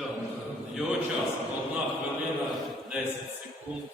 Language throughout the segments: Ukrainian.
Е, його час одна хвилина, 10 секунд.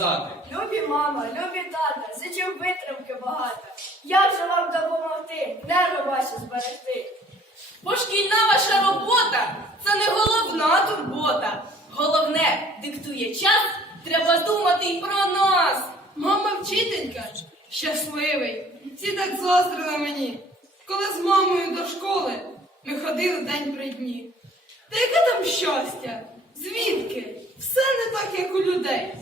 сказати. Любі мама, любі тата, зичів витримки багато. Як же вам допомогти, нерви ваші зберегти? Бо шкільна ваша робота це не головна турбота. Головне, диктує час, треба думати й про нас. Мама вчителька щасливий. Всі так заздрили мені, коли з мамою до школи ми ходили день при дні. Та яке там щастя? Звідки? Все не так, як у людей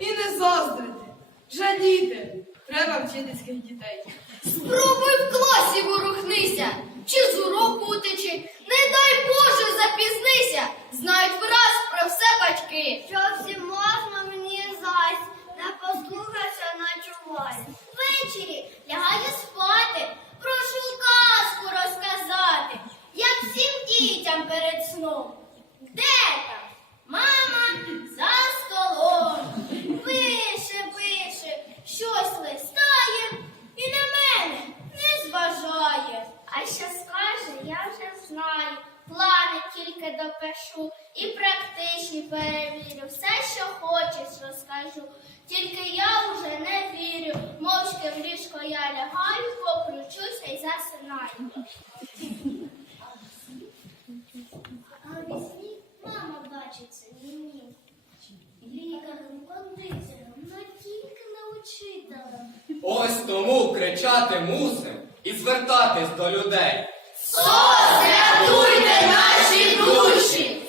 і не заздрите. Жалійте, треба вчительських дітей. Спробуй в класі ворухнися, чи з уроку утечи, не дай Боже, запізнися, знають враз про все батьки. Що всім можна мені зась, не послухайся, начувай. Ввечері лягаю спати, прошу казку розказати, як всім дітям перед сном. Де там? а що скаже, я вже знаю. Плани тільки допишу і практичні перевірю. Все, що хочеш, розкажу. Тільки я вже не вірю. Мовчки в ліжко я лягаю, покручуся і засинаю. А вісні мама бачиться мені. Лікарем, кондитером, але тільки научителем. Ось тому кричати мусить і звертатись до людей. Рятуйте наші душі!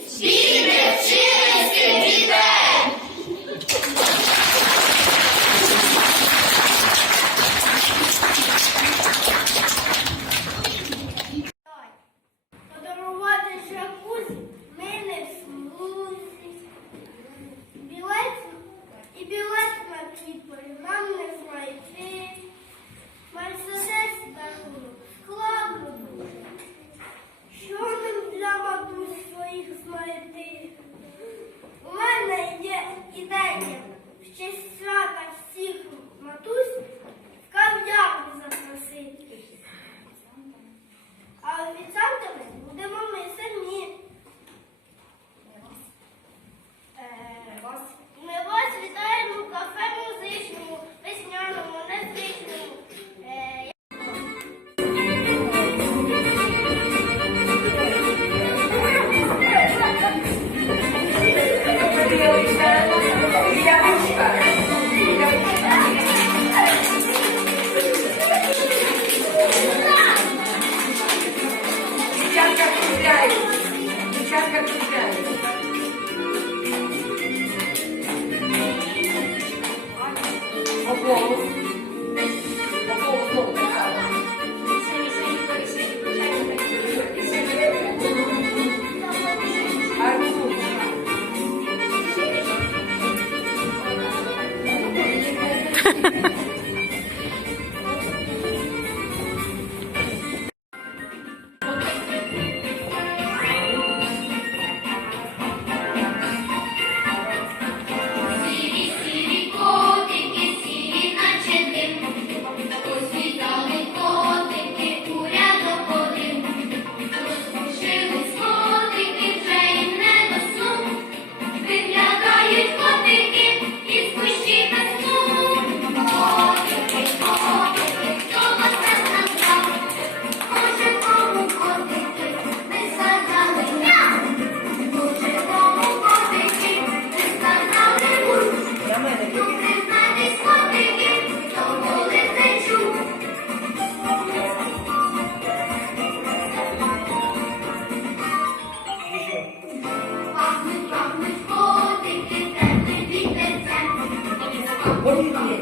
我我理解